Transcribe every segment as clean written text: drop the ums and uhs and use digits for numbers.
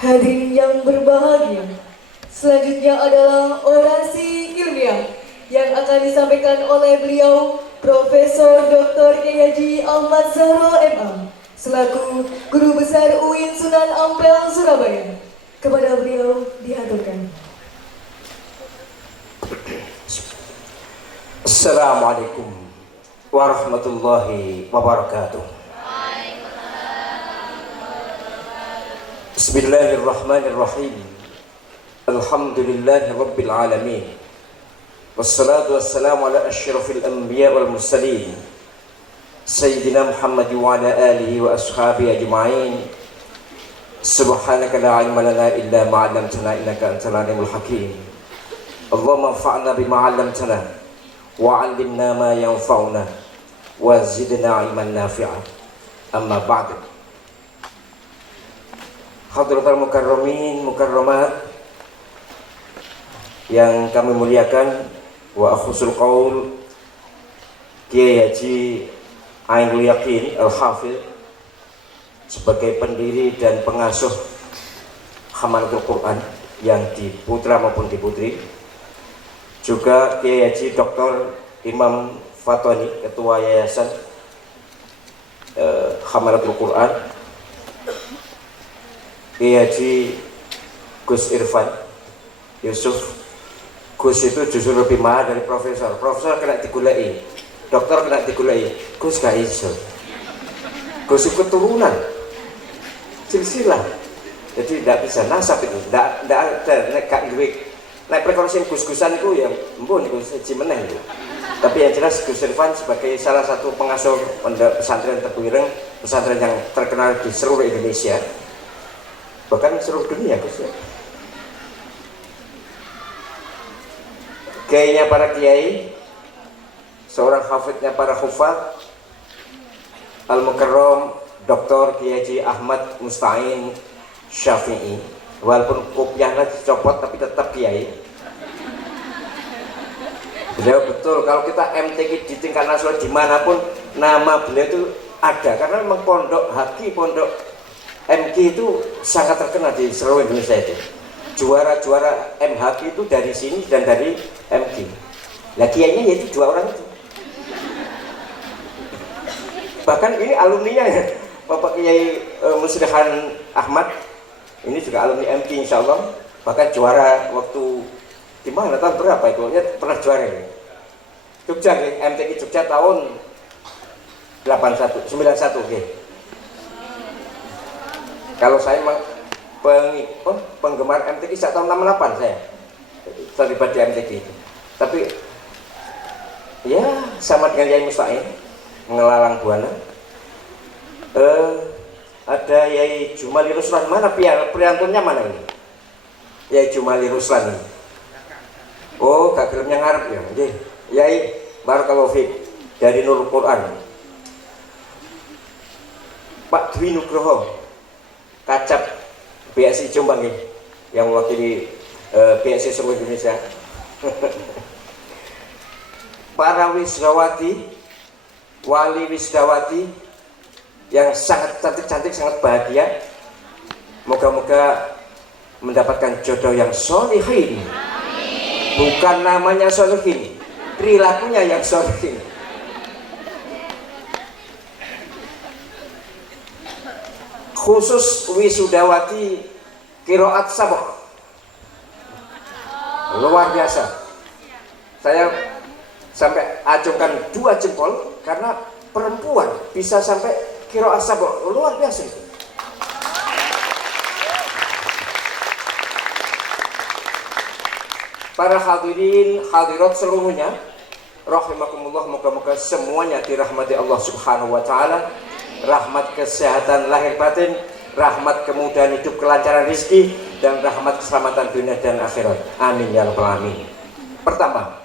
Hadirin yang berbahagia, selanjutnya adalah orasi ilmiah yang akan disampaikan oleh beliau Profesor Dr. Kiai Haji Ahmad Zahro MA selaku Guru Besar UIN Sunan Ampel Surabaya. Kepada beliau dihaturkan. Assalamualaikum warahmatullahi wabarakatuh. Bismillahirrahmanirrahim. Alhamdulillahi rabbil alamin. Wassalatu wassalamu ala asyrafil anbiya wal mursalin Sayyidina Muhammad wa ala alihi wa ashabihi ajma'in. Subhanaka la ilma lana illa ma 'allamtana innaka antal alimul hakim. Allahumma anfa'na bima 'allamtana wa 'allimna ma yanfa'una wa zidna 'ilman nafi'a. Amma ba'du. Hadratul mukarramin mukarramat yang kami muliakan, wa akhusul qaul Kiai Haji Ainul Yakin Al-Hafidh sebagai pendiri dan pengasuh Hamalatul Quran yang di putra maupun di putri, juga Kiai Haji Dr. Imam Fatoni, Ketua Yayasan Hamalatul Quran, Kiai Haji Gus Irfan Yusuf. Gus itu justru lebih mahal dari profesor. Profesor kena digulai, dokter kena digulai, Gus gak iso. Gus itu keturunan silsilah, jadi tidak bisa nasab itu, tidak ada nek duit, nek prekorsin gus-gusan itu ya embun itu seji meneng itu. Tapi yang jelas Gus Irfan sebagai salah satu pengasuh pondok pesantren Tebu Ireng, pesantren yang terkenal di seluruh Indonesia, bahkan seluruh dunia Gus ya. Kiainya para kiai, seorang hafidnya para hufad, Al-Mukarram Dr. Kiai Haji Ahmad Musta'in Syafi'i, walaupun kopiahnya dicopot tapi tetap kiai. Beliau betul, kalau kita MTQ di tingkat nasional dimanapun nama beliau itu ada, karena memang pondok haki, pondok MQ itu sangat terkenal di seluruh Indonesia itu. Juara-juara MHQ itu dari sini dan dari MQ. Nah kiainya yaitu dua orang itu. Bahkan ini alumninya ya, Bapak Kiai Muslihan Ahmad, ini juga alumni MQ insya Allah. Bahkan juara waktu di mana tahun berapa itu? Ya, pernah juara ini. Jogja, MTQ Jogja tahun 91 okay. Kalau saya penggemar MTQ sejak tahun 68 saya terlibat di MTQ itu. Tapi ya sama dengan Yai Musta'in Ngelalang Buana. Ada Yai Jumali Ruslan, mana priantunnya mana ini? Yai Jumali Ruslan ini. Oh, gak gelem yang ngarep ya. Nggih. Yai Barakallahu Fik dari Nurul Quran. Pak Dwi Nugroho Kacap BSI Jombang nih, yang mewakili BSI seluruh Indonesia. Para wisdawati, wali wisdawati yang sangat cantik-cantik, sangat bahagia. Moga-moga mendapatkan jodoh yang sholihin. Bukan namanya sholihin, perilakunya yang sholihin. Khusus wisudawati Qiraat Sabah, luar biasa. Saya sampai acungkan 2 jempol karena perempuan bisa sampai Qiraat Sabah, luar biasa itu. Para hadirin hadirat seluruhnya rahimakumullah, moga-moga semuanya dirahmati Allah Subhanahu wa taala. Rahmat kesehatan lahir batin, rahmat kemudahan hidup, kelancaran rezeki, dan rahmat keselamatan dunia dan akhirat. Amin ya rabbal alamin. Pertama,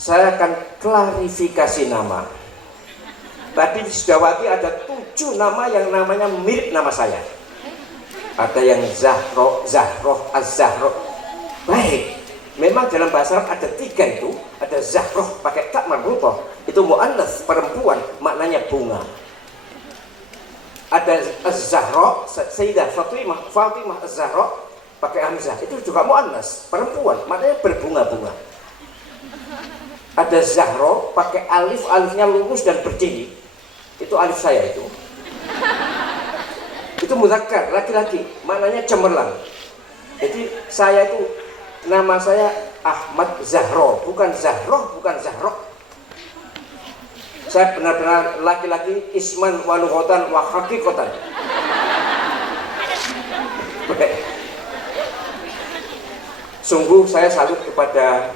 saya akan klarifikasi nama. Tadi di Sudawati ada 7 nama yang namanya mirip nama saya. Ada yang Zahroh, Az-Zahroh. Baik, memang dalam bahasa Arab ada 3 itu. Ada Zahroh pakai tak marbutoh, itu mu'annas, perempuan, maknanya bunga. ada Az-Zahra, Sayyidah Fatimah Az-Zahra pakai hamzah, itu juga muannas, perempuan, maknanya berbunga-bunga. Ada Zahra pakai alif, alifnya lurus dan berdiri, itu alif saya itu. Itu mudzakkar, laki-laki, maknanya cemerlang. Jadi saya itu, nama saya Ahmad Zahra, bukan Zahroh, bukan Zahroh. Saya benar-benar laki-laki, isman wa lughatan wa haqiqatan. Sungguh saya salut kepada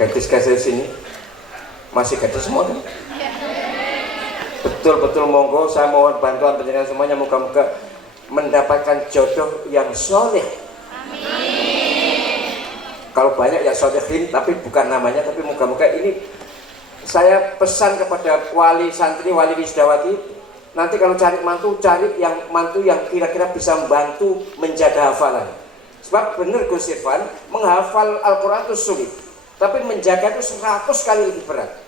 gadis-gadis sini, masih gadis semua kan? Betul-betul monggo, saya mohon bantuan penjenengan semuanya, moga-moga mendapatkan jodoh yang soleh. Kalau banyak ya solehin, tapi bukan namanya, tapi moga-moga ini. Saya pesan kepada wali santri, wali wisdawati, nanti kalau cari mantu, cari yang mantu yang kira-kira bisa membantu menjaga hafalan. Sebab benar Gus Irfan, menghafal Al-Quran itu sulit, tapi menjaga itu 100 kali lebih berat.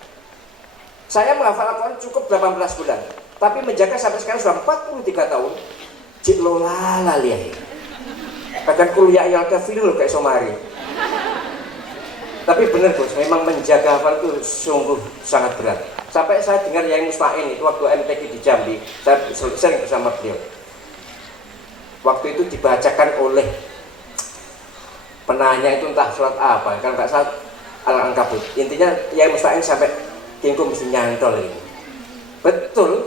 Saya menghafal Al-Quran cukup 18 bulan, tapi menjaga sampai sekarang sudah 43 tahun. Cik lolala lihat. Kadang kuliah yang kafirul kayak somari. Tapi benar Gus, memang menjaga hafal itu sungguh sangat berat. Sampai saya dengar Yai Musta'in itu waktu MTQ di Jambi, saya sering bersama beliau. Waktu itu dibacakan oleh penanya itu entah surat apa, kan nggak salah Al-Ankabut. Intinya Yai Musta'in sampai kingku mesti nyantol ini. Betul,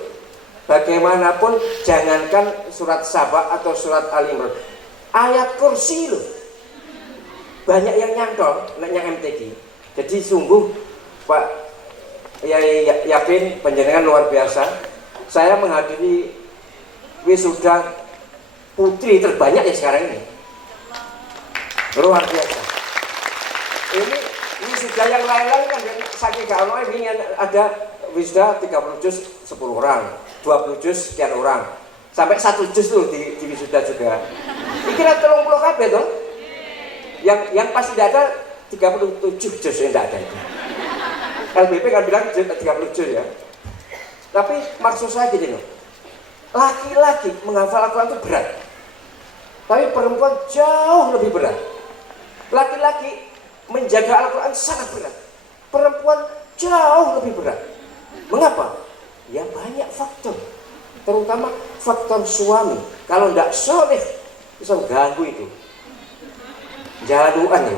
bagaimanapun jangankan surat Saba atau surat Al-Imran, ayat kursi loh. Banyak yang nyantol, naiknya MTQ. Jadi sungguh Pak yakin penjenengan luar biasa. Saya menghadiri wisuda putri terbanyak ya sekarang ini, luar biasa. Ini wisuda yang lain-lain kan saking gak ono ini ada wisuda 30 juz 10 orang, 20 juz sekian orang, sampai 1 juz tuh di wisuda juga. Dikira 30 kabeh tuh. Yang pasti tidak ada 37 juz yang tidak ada itu. LBP kan bilang 30 juz ya. Tapi maksud saya gini loh, laki-laki menghafal Al-Quran itu berat, tapi perempuan jauh lebih berat. Laki-laki menjaga Al-Quran sangat berat, perempuan jauh lebih berat. Mengapa? Ya banyak faktor, terutama faktor suami. Kalau tidak soleh bisa mengganggu itu. Jaduan ya.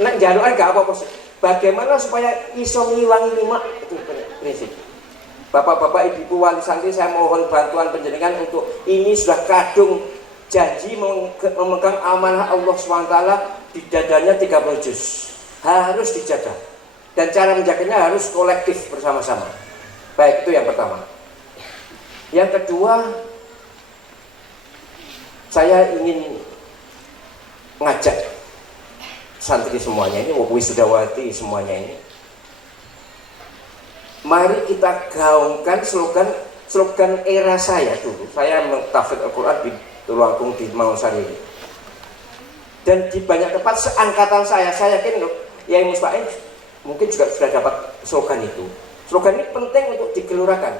Nak jaduan gak apa-apa. Bagaimana supaya iso ngiwangi lima, itu prinsip. Bapak-bapak, ibu-ibu, wali santri, saya mohon bantuan penjenengan untuk ini sudah kadung janji memegang amanah Allah SWT di dadanya 30 juz. Harus dijaga. Dan cara menjaganya harus kolektif bersama-sama. Baik, itu yang pertama. Yang kedua, saya ingin ngajak santri semuanya ini, wisudawati semuanya ini, mari kita gaungkan slogan era saya dulu. Saya mentafsir Al-Quran di Tulungagung di Mangunsari ini, dan di banyak tempat seangkatan saya yakin loh, Yai Musta'in mungkin juga sudah dapat slogan itu. Slogan ini penting untuk digelurakan.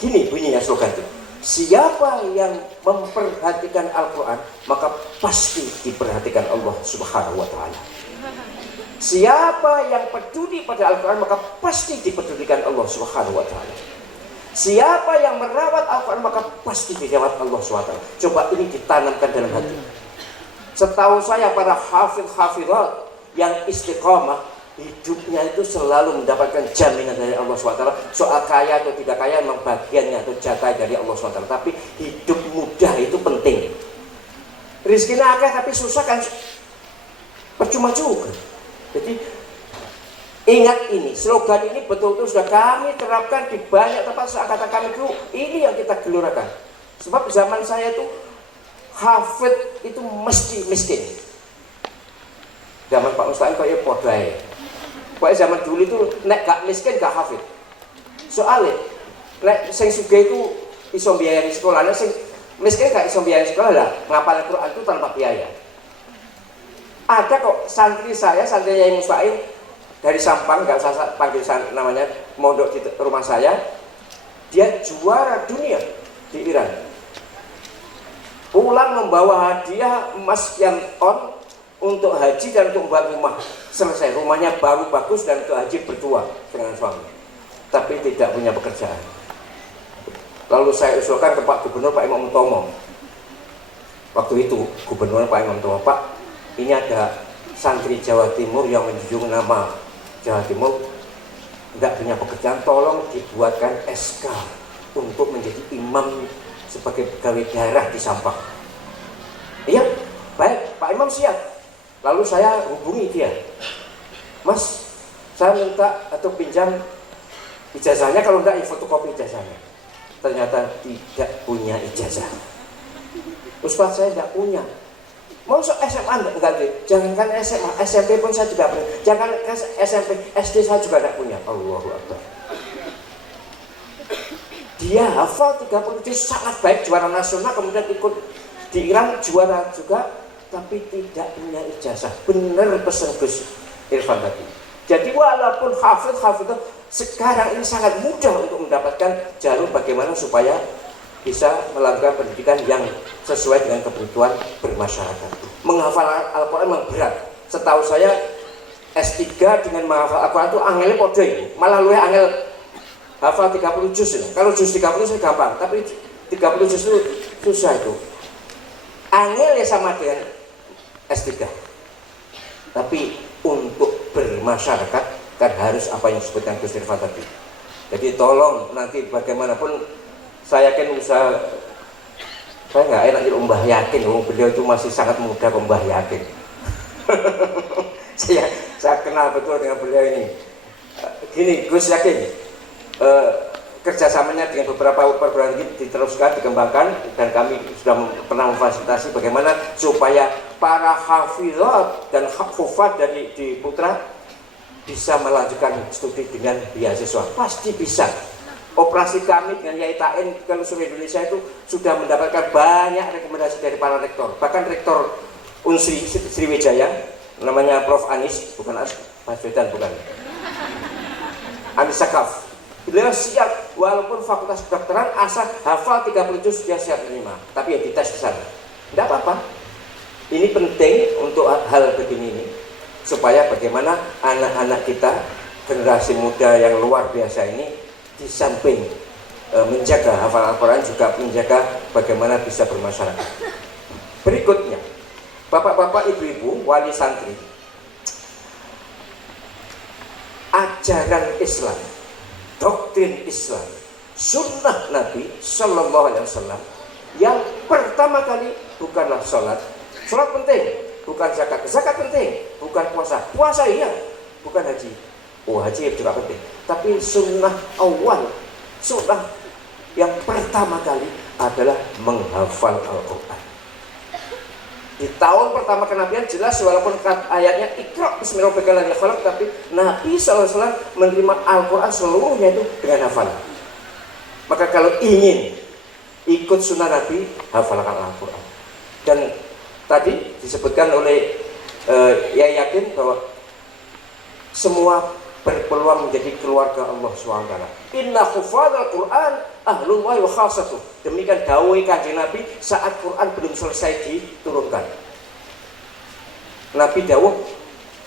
Gini bunyinya slogan itu: siapa yang memperhatikan Al-Quran, maka pasti diperhatikan Allah Subhanahu wa Ta'ala. Siapa yang peduli pada Al-Quran, maka pasti dipedulikan Allah Subhanahu wa Ta'ala. Siapa yang merawat Al-Quran, maka pasti dirawat Allah Subhanahu wa Ta'ala. Coba ini ditanamkan dalam hati. Setahu saya para hafidh-hafidhat yang istiqamah, hidupnya itu selalu mendapatkan jaminan dari Allah SWT. Soal kaya atau tidak kaya memang bagiannya atau jatah dari Allah SWT. Tapi hidup mudah itu penting. Rizkinya akeh tapi susah kan percuma juga. Jadi ingat ini, slogan ini betul-betul sudah kami terapkan di banyak tempat seangkatan kami dulu. Ini yang kita gelurakan. Sebab zaman saya itu hafid itu mesti miskin. Zaman Pak Musta'in kayak podai. Pokoknya zaman dulu itu nek gak miskin gak hafid. Soalnya nek sing sugih itu iso biayani sekolah, nek sing miskin gak iso biayani sekolah lah. Ngapal Al-Quran itu tanpa biaya. Ada kok santri saya, santri Yai Musta'in dari Sampang, gak usah panggil namanya, mondok di rumah saya. Dia juara dunia di Iran. Pulang membawa hadiah emas sekian ton untuk haji dan untuk membuat rumah. Selesai, rumahnya baru bagus dan untuk haji berdua dengan suami. Tapi tidak punya pekerjaan. Lalu saya usulkan ke Pak Gubernur, Pak Imam Utomo. Waktu itu Gubernur Pak Imam Utomo, Pak, ini ada santri Jawa Timur yang menjunjung nama Jawa Timur, tidak punya pekerjaan, tolong dibuatkan SK untuk menjadi imam sebagai pegawai daerah di Sampang. Iya, baik, Pak Imam siap. Lalu saya hubungi dia, Mas, saya minta atau pinjam ijazahnya, kalau enggak ya fotokopi ijazahnya. Ternyata tidak punya ijazah. Ustaz, saya tidak punya. Mau SMA enggak? Jangankan SMA, SMP pun saya juga punya. Jangan SMP, SD saya juga tidak punya. Allahu Akbar. Dia hafal 30 juz, sangat baik, juara nasional, kemudian ikut di Iran juara juga, tapi tidak punya ijazah. Benar pesan Gus Irfan tadi. Jadi walaupun hafid sekarang ini sangat mudah untuk mendapatkan jalur bagaimana supaya bisa melakukan pendidikan yang sesuai dengan kebutuhan bermasyarakat. Menghafal Al-Quran memang berat. Setahu saya S3 dengan menghafal Al-Quran itu angelnya podo, malah lu angel hafal 30 juz. Kalau juz 30 saya gampang, tapi 30 juz itu susah itu. Angel ya sama dengan S3. Tapi untuk bermasyarakat kan harus apa yang disebutkan Gus Irfan tadi. Jadi tolong nanti bagaimanapun, saya yakin usaha, saya nggak enak jadi Mbah Yakin, beliau itu masih sangat muda, Mbah Yakin. saya kenal betul dengan beliau ini. Gini, Gus yakin kerjasamanya dengan beberapa perguruan tinggi diteruskan, dikembangkan, dan kami sudah pernah memfasilitasi bagaimana supaya para hafizat dan hafufat dari di Putra bisa melanjutkan studi dengan beasiswa. Pasti bisa. Operasi kami dengan YAITAN ke seluruh Indonesia itu sudah mendapatkan banyak rekomendasi dari para rektor. Bahkan rektor Unsri Sriwijaya, namanya Prof. Anis, bukan Anis Baswedan, bukan. Anis Sakaf. Beliau siap, walaupun fakultas kedokteran, asal hafal 30 juz dia siap menerima. Tapi ya dites di sana. Tidak apa-apa. Ini penting untuk hal begini ini, supaya bagaimana anak-anak kita, generasi muda yang luar biasa ini, di samping menjaga hafal Al-Quran juga menjaga bagaimana bisa bermasyarakat. Berikutnya, bapak-bapak, ibu-ibu, wali santri, ajaran Islam, doktrin Islam, sunnah Nabi Sallallahu Alaihi Wasallam yang pertama kali bukanlah sholat. Sholat penting, bukan zakat. Zakat penting, bukan puasa. Puasa iya, bukan haji. Oh, haji juga penting. Tapi sunnah awal, sunnah yang pertama kali adalah menghafal Al-Quran. Di tahun pertama kenabian jelas, walaupun ayatnya Iqra bismillahirrahmanirrahim, tapi Nabi SAW menerima Al-Quran seluruhnya itu dengan hafalan. Maka kalau ingin ikut sunnah Nabi, hafalkan Al-Quran. Dan tadi disebutkan oleh ya yakin bahwa semua berpeluang menjadi keluarga Allah SWT. Inna hufadhal Quran ahlullahi wa khasatuh. Demikian dawai kanjeng Nabi saat Quran belum selesai diturunkan. Nabi dawuh,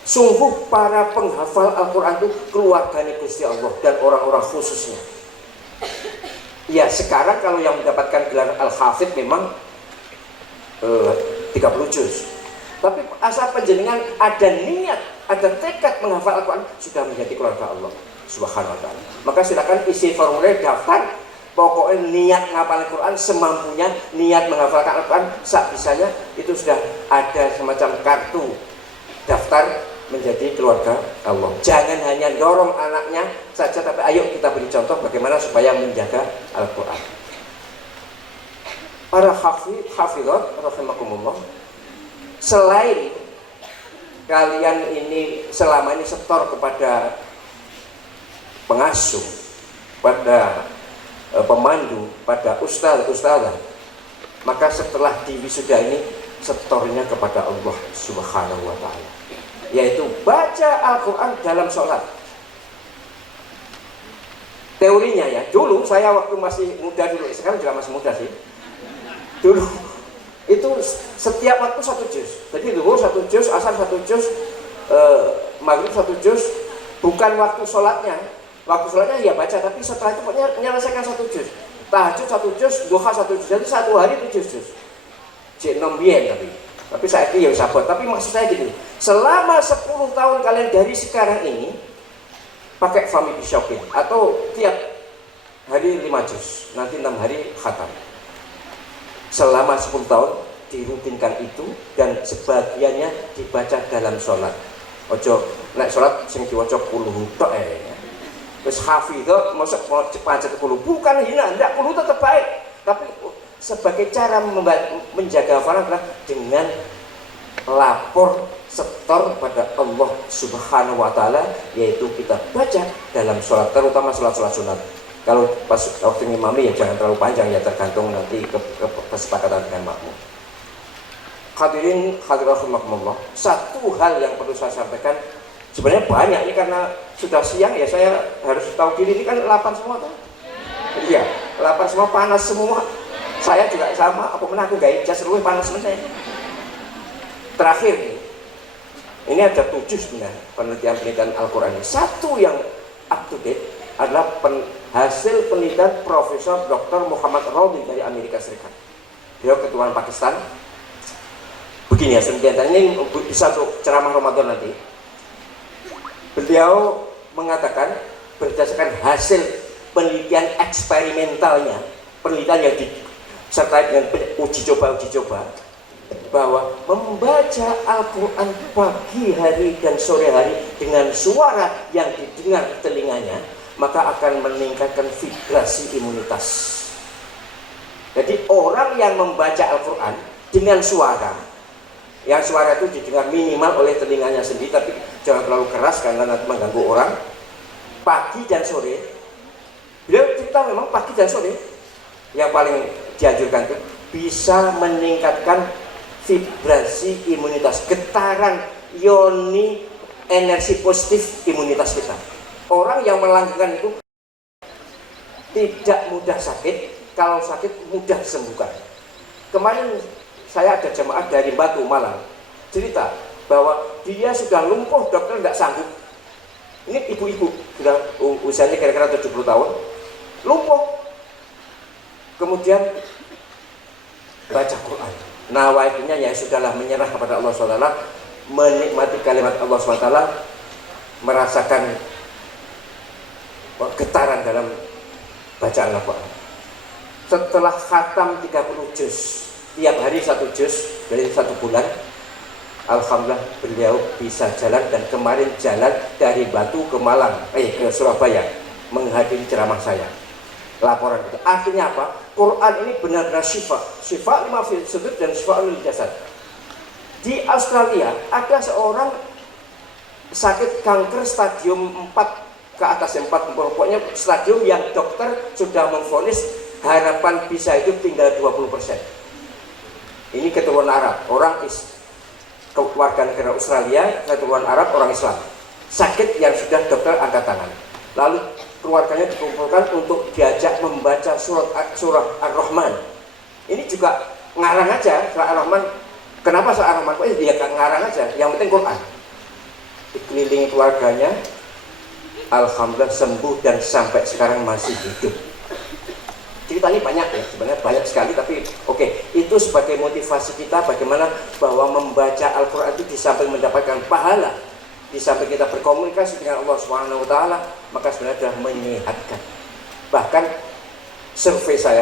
sungguh para penghafal Al-Quran itu keluarganya Gusti Allah dan orang-orang khususnya. Ya sekarang kalau yang mendapatkan gelar Al-Hafidh memang 30 juz. Tapi asal penjenengan ada niat, ada tekad menghafal Al-Quran, sudah menjadi keluarga Allah Subhanahu wa ta'ala. Maka silakan isi formulir daftar. Pokoknya niat menghafal Al-Quran semampunya, niat menghafalkan Al-Quran sebisanya, itu sudah ada semacam kartu daftar menjadi keluarga Allah. Jangan hanya dorong anaknya saja, tapi ayo kita beri contoh bagaimana supaya menjaga Al-Quran. Para hafidhat rahimakumullah, selain kalian ini selama ini setor kepada pengasuh, pada pemandu, pada ustadzah, maka setelah di wisuda ini setornya kepada Allah Subhanahu wa ta'ala, yaitu baca Al-Quran dalam sholat. teorinya ya. Dulu saya waktu masih muda dulu, sekarang juga masih muda sih. Dulu itu setiap waktu 1 juz. Jadi zuhur 1 juz, asar 1 juz, maghrib 1 juz. Bukan waktu sholatnya. Waktu sholatnya ya baca, tapi setelah itu menyelesaikan 1 juz. Tahajud 1 juz, duha 1 juz. Jadi 1 hari 7 juz. Cik nombien tapi saya itu ya sabar. Tapi maksud saya gitu, selama 10 tahun kalian dari sekarang ini pakai family shopping atau tiap hari 5 juz, nanti 6 hari khatam. Selama 10 tahun dirutinkan itu, dan sebagiannya dibaca dalam sholat. Ojo nek sholat sing diwaca puluh tok terus hafidhah masuk pancet puluh, bukan hina, ndak puluh tetap baik, tapi sebagai cara menjaga hafalan adalah dengan lapor setor pada Allah Subhanahu wa Ta'ala, yaitu kita baca dalam sholat, terutama sholat-sholat sunat. Kalau pas waktu ngimami ya jangan terlalu panjang, ya tergantung nanti kesepakatan dengan makmum. Hadirin hadirat rahimakumullah, satu hal yang perlu saya sampaikan, sebenarnya banyak ini karena sudah siang ya, saya harus tahu diri. Ini kan 8 semua kan? Iya, 8 semua panas semua. Saya juga sama, apa pernah aku gak ijaz luwih panas saya. Terakhir nih, ini ada 7 sebenarnya penelitian Al-Quran ini. Satu yang up to date adalah hasil penelitian Profesor Dr. Muhammad Rabi dari Amerika Serikat. Beliau keturunan Pakistan. Begini hasil penelitian ini, bisa untuk ceramah Ramadan nanti. Beliau mengatakan berdasarkan hasil penelitian eksperimentalnya, penelitian yang disertai dengan uji coba, bahwa membaca Al-Quran pagi hari dan sore hari dengan suara yang didengar telinganya, maka akan meningkatkan vibrasi imunitas. Jadi orang yang membaca Al-Quran dengan suara, yang suara itu didengar minimal oleh telinganya sendiri, tapi jangan terlalu keras karena nanti mengganggu orang, pagi dan sore. Beliau cerita memang pagi dan sore yang paling dianjurkan itu bisa meningkatkan vibrasi imunitas, getaran ioni energi positif imunitas kita. Orang yang melakukan itu tidak mudah sakit, kalau sakit mudah disembuhkan. Kemarin saya ada jemaah dari Batu Malang cerita bahwa dia sudah lumpuh, dokter tidak sanggup. Ini ibu-ibu sudah usianya kira-kira 70 tahun, lumpuh. Kemudian baca Quran. Nawaitunya ya sudahlah, menyerah kepada Allah SWT, menikmati kalimat Allah SWT, merasakan getaran dalam bacaan Al-Quran. Setelah khatam 30 juz, tiap hari 1 juz, dari 1 bulan, alhamdulillah beliau bisa jalan. Dan kemarin jalan dari Batu ke Malang, ke Surabaya, menghadiri ceramah saya. Laporan itu artinya apa? Quran ini benar-benar syifa lima fil sudur dan syifa lil jasad. Di Australia ada seorang sakit kanker stadium 4 ke atas, 4, pokoknya stadium yang dokter sudah memvonis harapan bisa hidup tinggal 20%. Ini keturunan Arab, warga negara Australia, keturunan Arab, orang Islam. Sakit yang sudah dokter angkat tangan. Lalu keluarganya dikumpulkan untuk diajak membaca surah Ar-Rahman. Ini juga ngarang aja surah Ar-Rahman. Kenapa surah Ar-Rahman? Ya ngarang aja, yang penting Quran. Dikelilingi keluarganya, alhamdulillah sembuh dan sampai sekarang masih hidup. Ceritanya banyak ya, sebenarnya banyak sekali, tapi oke, itu sebagai motivasi kita bagaimana bahwa membaca Al-Quran itu di samping mendapatkan pahala, di samping kita berkomunikasi dengan Allah Subhanahu wa Ta'ala, maka sebenarnya sudah menyehatkan. Bahkan survei saya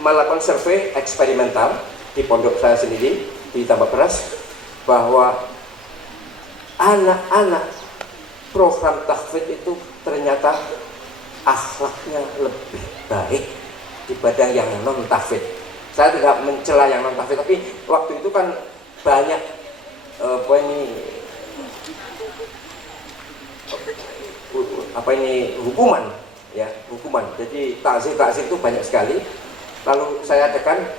melakukan survei eksperimental di pondok saya sendiri di Tambak Beras, bahwa anak-anak program tahfidz itu ternyata akhlaknya lebih baik dibanding yang non tahfidz. Saya tidak mencela yang non tahfidz, tapi waktu itu kan banyak hukuman ya, hukuman. Jadi takzir itu banyak sekali. Lalu saya adakan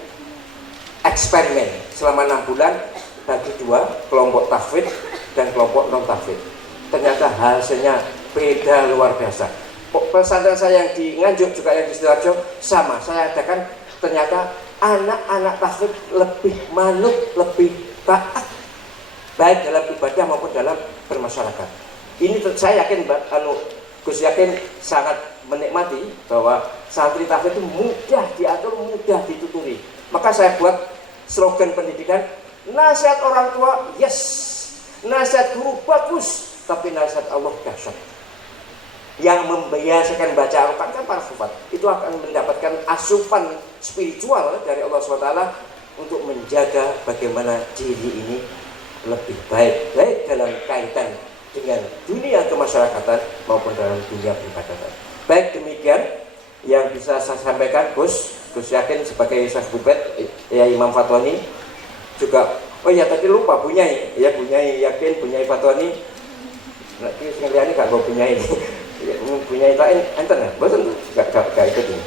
eksperimen selama 6 bulan, bagi 2 kelompok tahfidz dan kelompok non tahfidz. Ternyata hasilnya beda luar biasa. pesantren saya yang di Nganjuk juga yang di Sidoarjo sama, saya adakan ternyata anak-anak tahfidz lebih manut, lebih taat baik dalam ibadah maupun dalam bermasyarakat. Ini saya yakin Gus yakin sangat menikmati bahwa santri tahfidz itu mudah diatur, mudah dituturi. Maka saya buat slogan pendidikan, nasihat orang tua yes, nasihat guru bagus, tapi nasihat Allah dahsyat. Yang membiasakan baca Al-Quran kan para hufaz itu akan mendapatkan asupan spiritual dari Allah SWT untuk menjaga bagaimana diri ini lebih baik dalam kaitan dengan dunia kemasyarakatan maupun dalam dunia peribadatan. Baik, demikian yang bisa saya sampaikan. Gus yakin sebagai Syekh Bupet ya Imam Fatwani juga, oh ya tadi lupa Bunyai ya, Bunyai yakin, Bunyai Fatwani nanti sekalian gak mau Bunyai Bunyai lain enten ya, betul gak ikut ini.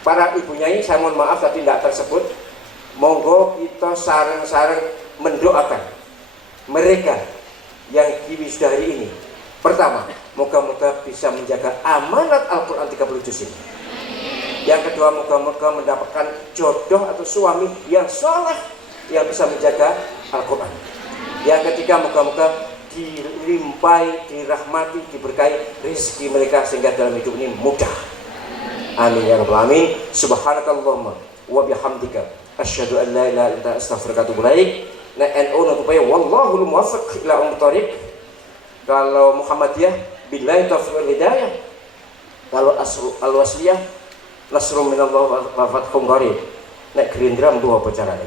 Para ibunyai saya mohon maaf tadi tidak tersebut, monggo kita sareng-sareng mendoakan mereka yang diwisuda hari ini. Pertama, moga-moga bisa menjaga amanat Al-Quran 30 juz ini. Yang kedua, moga-moga mendapatkan jodoh atau suami yang soleh yang bisa menjaga Al-Quran. Yang ketiga, moga-moga dilimpahi, dirahmati, diberkahi rezeki mereka sehingga dalam hidup ini mudah. Amin ya rabbal alamin. Subhanakallahumma wa bihamdika asyhadu an la ilaha illa anta astaghfiruka wa atubu ilaik. Nah, NU nutupaya wallahul muwaffiq ila thoriq. Kalau Muhammadiyah billahi taufiq wal hidayah. Kalau Al-Wasliyah nasrun minallah wa fathun qarib. Nek Gerindra mbuh apa carane?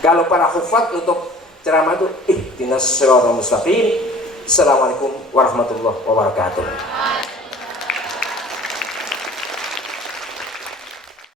Kalau para hufaz untuk ceramah itu ihdinas siratal mustaqim. Assalamualaikum warahmatullahi wabarakatuh.